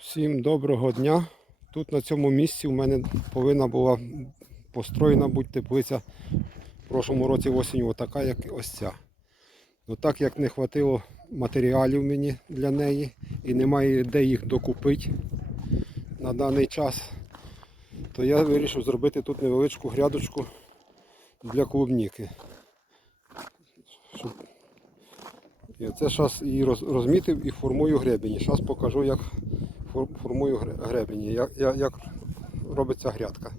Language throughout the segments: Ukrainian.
Всім доброго дня. Тут на цьому місці у мене повинна була построєна бути теплиця в прошлому році осінню, отака, як ось ця. Ну так як не вистачило матеріалів мені для неї і немає де їх докупити на даний час, то я вирішив зробити тут невеличку грядочку для клубніки. Щоб... І це зараз її розмітив і формую гребені. Зараз покажу, як формую гре- гребені, як, як, як робиться грядка.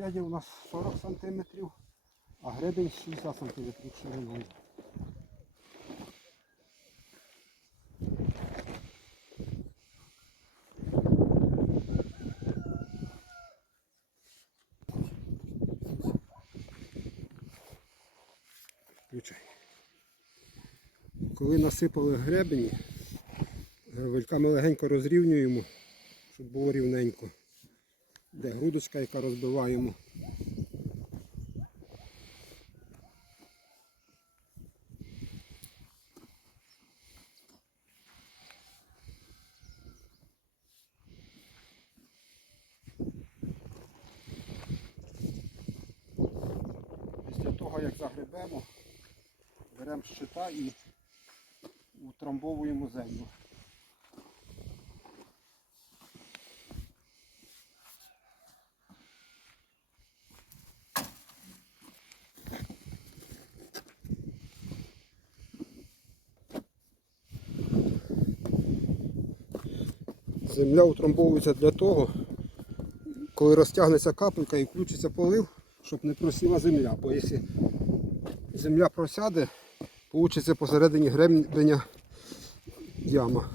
Ряді у нас 40 см, а гребень 60 см шириною. Коли насипали гребені, гребельками легенько розрівнюємо, щоб було рівненько де грудочка, яка розбиваємо. Після того, як загребемо, беремо щита і утрамбовуємо землю. Земля утрамбовується для того, коли розтягнеться капелька і включиться полив, щоб не просіла земля. Бо якщо земля просяде, вийде посередині гребеня яма.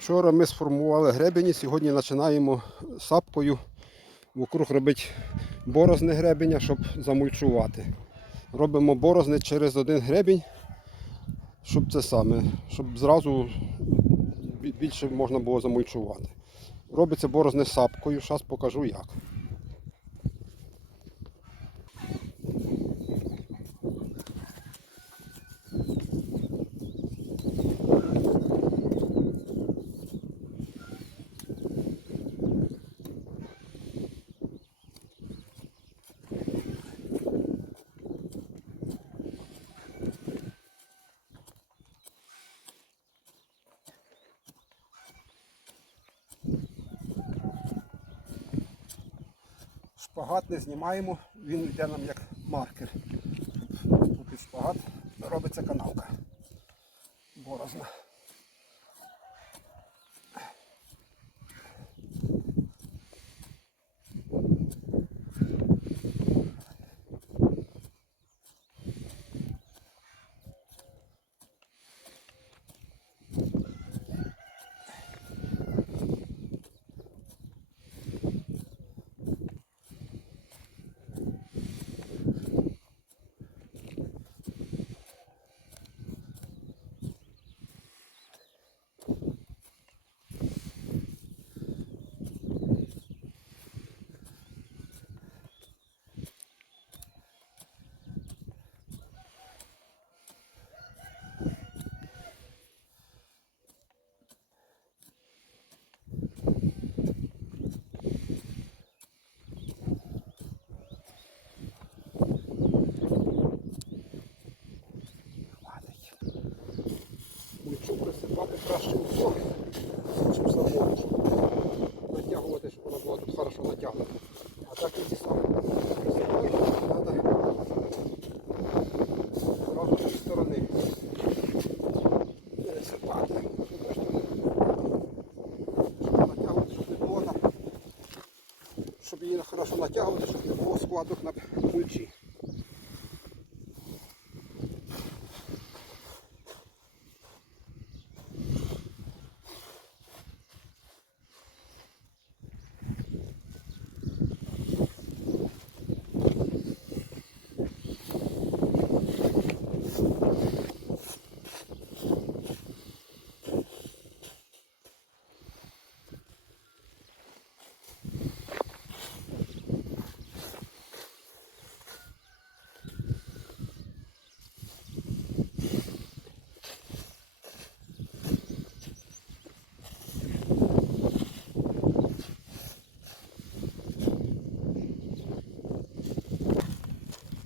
Вчора ми сформували гребені, сьогодні починаємо сапкою вокруг робити борозни гребеня, щоб замульчувати. Робимо борозни через один гребінь, щоб це саме, щоб зразу більше можна було замульчувати. Робиться борозни сапкою, зараз покажу як. Шпагат не знімаємо, він йде нам як маркер. Тут і шпагат робиться канавка. Борозна. Краще у соги, чим самому, щоб натягувати, щоб вона була тут хорошо натягнута. А так і ці самі треба одразу з сторони. Пересипати. Щоб натягувати, щоб не було щоб її хорошо натягувати, щоб не було складок на мульчі.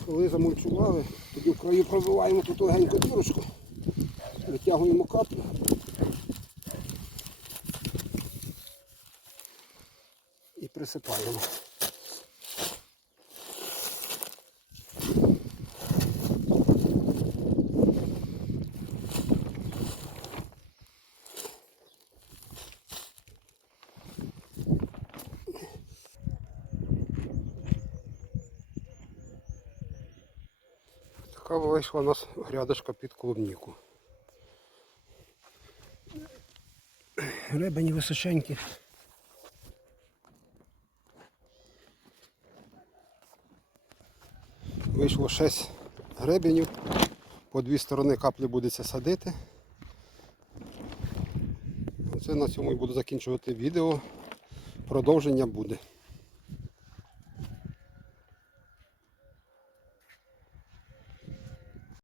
Коли замульчували, тоді в краю пробиваємо тут легеньку дірочку, витягуємо каплю. І присипаємо. Така вийшла у нас грядочка під клубніку. Ребені височенькі. Вийшло 6 гребенів. По дві сторони каплі будеться садити. Оце на цьому і буду закінчувати відео. Продовження буде.